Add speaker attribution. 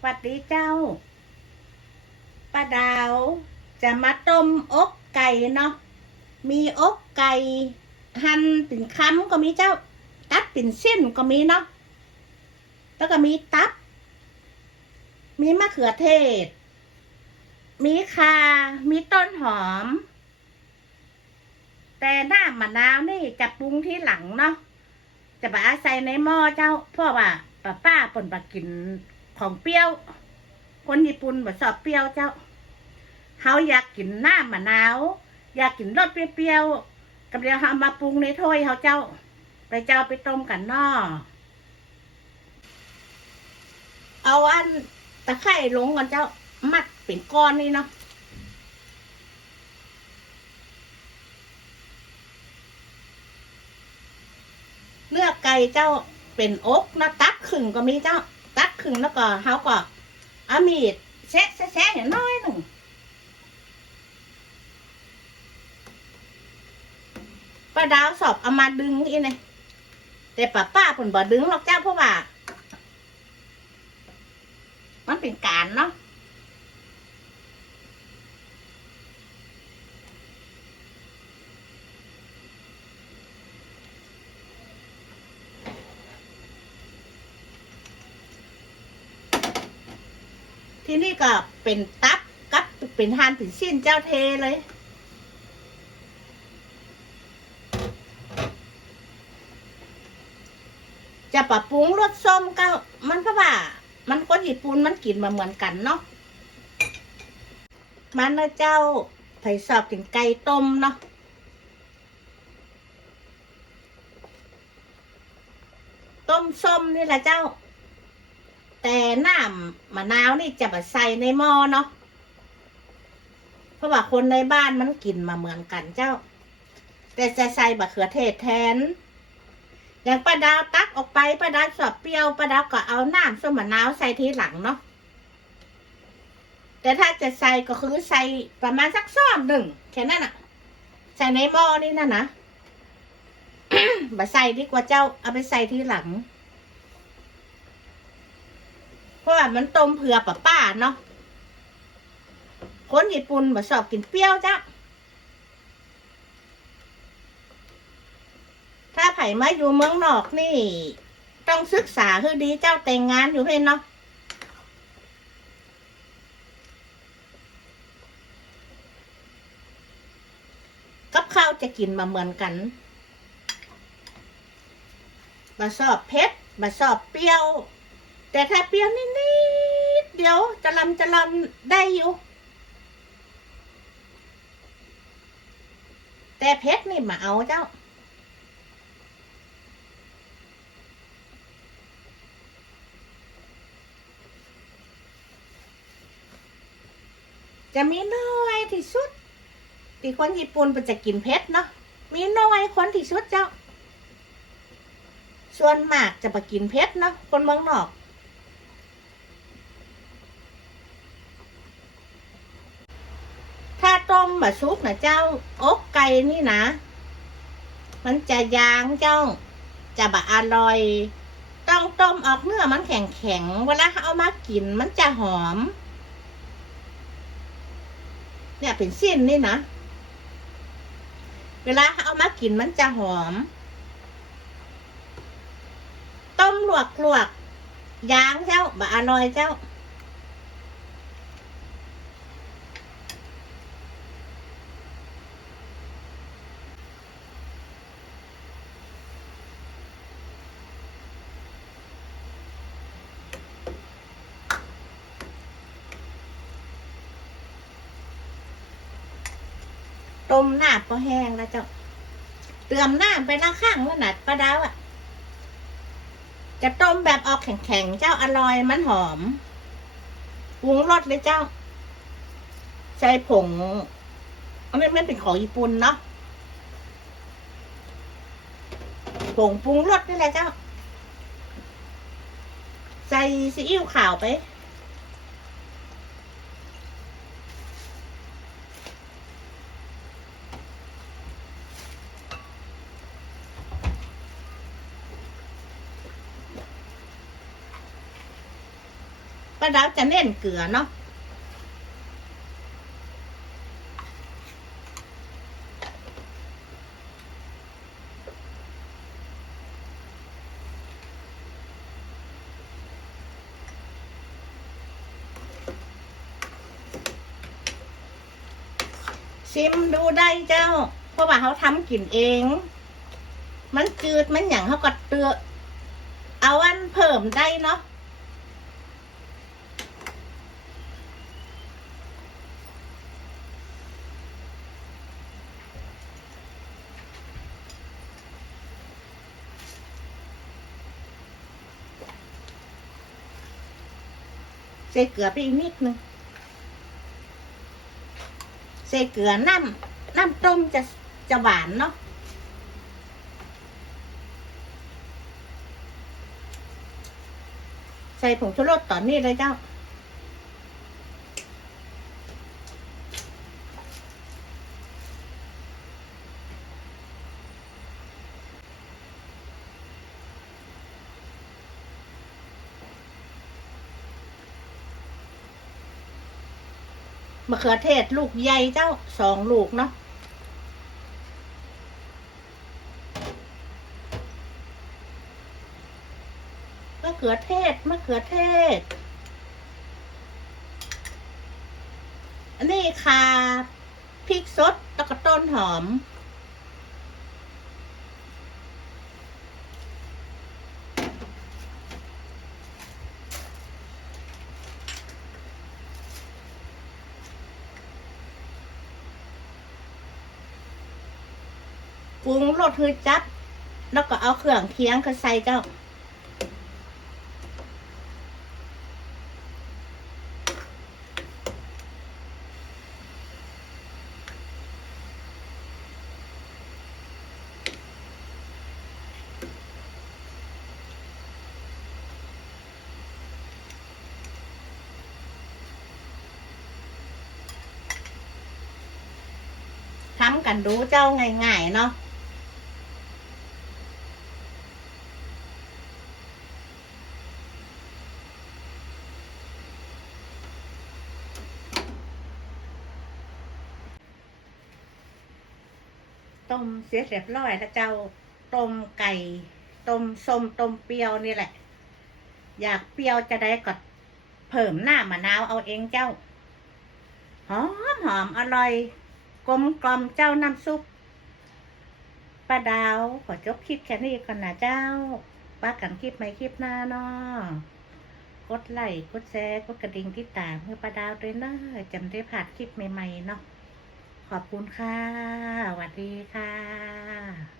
Speaker 1: สวัสดีเจ้าป้าดาว จะมาต้มอกไก่เนาะ มีอกไก่หั่นเป็นคำก็มีเจ้า ตัดเป็นเส้นก็มีเนาะ แล้วก็มีตับ มีมะเขือเทศ มีคา มีต้นหอม แต่หน้ามะนาวนี่จะปรุงที่หลังเนาะ จะไปอาศัยในหม้อเจ้า เพราะว่าป้าป้าปนปากิน ของเปรี้ยว คนญี่ปุ่นบ่ชอบเปรี้ยวเจ้าเขาอยากกินหน้ามะนาว อยากกินรสเปรี้ยวๆกับเดี๋ยวเขามาปรุงในถ้วยเขาเจ้า ไปเจ้าไปต้มกันนอเอาอันตะไคร่ลงก่อนเจ้ามัดเป็นก้อนนี่เนาะเลือไก่เจ้าเป็นอกนะตัดขึงก็มีเจ้า ขึงแล้วก็เขาก็เอามีดแซะแซะแซะอย่างน้อยหนึ่งป้าดาวสอบเอามาดึงอีนี่แต่ป้าป้าผลบ่ดึงหรอกเจ้าเพราะว่า มันเป็นการเนาะ ที่นี่ก็เป็นตับกับเป็นทานเป็นสิ้นเจ้าเทเลยจะปรับปรุงรสส้มก็มันก็ว่า มันคนญี่ปุ่นมันกินมาเหมือนกันเนาะมันนะเจ้าไผ่สอบกินไก่ต้มเนาะต้มส้มนี่แหละเจ้า แต่น้ำมะนาวนี่จะมาใส่ในหม้อเนาะเพราะว่าคนในบ้านมันกินมาเหมือนกันเจ้า แต่จะใส่บะเขือเทศแทน อย่างป้าดาวตักออกไปป้าดาวสอบเปรี้ยวป้าดาวก็เอาน้ำส้มมะนาวใส่ทีหลังเนาะแต่ถ้าจะใส่ก็คือใส่ประมาณสักซ้อนหนึ่งแค่นั้นอะใส่ในหม้อนี่นะนะบะใส่ดีกว่าเจ้าเอาไปใส่ทีหลัง ราะว่ามันต้มเผื่อป้าป้าเนาะคนญี่ปุ่นมาชอบกินเปรี้ยวจ้ะถ้าไผ่มาอยู่เมืองนอกนี่ ต้องศึกษาคือดีเจ้าแต่งงานอยู่เพื่อนเนาะกับข้าวจะกินมาเหมือนกันบะสอบเผ็ดบะสอบเปรี้ยว แต่ถ้าเปรี้ยวนิดๆเดี๋ยวจะลำจะลำได้อยู่ แต่เพชรนี่มาเอาเจ้า จะมีน้อยที่สุด ที่คนญี่ปุ่นมันจะกินเพชรเนาะมีน้อยคนที่สุดเจ้า ส่วนมากจะมากินเพชรเนาะคนเมืองนอก ถ้า ต้มบะซุปนะเจ้าอกไก่นี่นะ มันจะยางเจ้า จะบะอร่อย ต้องต้มออกเนื้อมันแข็งแข็งเวลาเอามากินมันจะหอม เนี่ยเป็นสิ้นนี่นะ เวลาเอามากินมันจะหอม ต้มลวกลวกยางเจ้าบะอร่อยเจ้า ต้มน้ำก็แห้งแล้วเจ้าเติมน้ำไปละข้างแล้วนัดปลาดาวอะ่ะ จะต้มแบบออกแข็งๆ เจ้าอร่อยมันหอมปรุงรสเลยเจ้าใส่ผงอันนี้มันเป็นของญี่ปุ่นเนาะผงปรุงรสนี่แหละเจ้า ใส่ซีอิ๊วขาวไป ป้าดาวจะเน้นเกลือเนาะชิมดูได้เจ้า เพราะว่าเขาทำกินเอง มันจืดมันอย่างเขาก็เตือเอาอันเพิ่มได้เนาะ ส่เกลือไปอีกนิดนึงใส่เกลือน้ำน้ำต้มจะจะหวานเนาะใส่ผงชูรสตอนนี้เลยเจ้า มะเขือเทศลูกใหญ่เจ้าสองลูกเนาะมะเขือเทศมะเขือเทศ อันนี้ค่ะพริกสดตะกต้นหอม รุงรสคือจับแล้วก็เอาเครื่องเคียงก็ใส่เจ้า ทำกันดูเจ้าง่ายๆเนาะ ต้มเสียเรียบร้อยแล้วเจ้าต้มไก่ต้มส้มต้มเปรี้ยวนี่แหละ อยากเปรี้ยวจะได้ก็เพิ่มหน้ามะนาวเอาเองเจ้า หอมหอมอร่อย กลมกล่อมเจ้าน้ำซุปป้าดาวขอจบคลิปแค่นี้ก่อนนะเจ้าป้ากันคลิปใหม่คลิปหน้าเนาะกดไลค์กดแชร์กดกระดิ่งที่ตามเพื่อป้าดาวด้วยนะจำได้ผ่านคลิปใหม่ๆเนาะ ขอบคุณค่ะสวัสดีค่ะ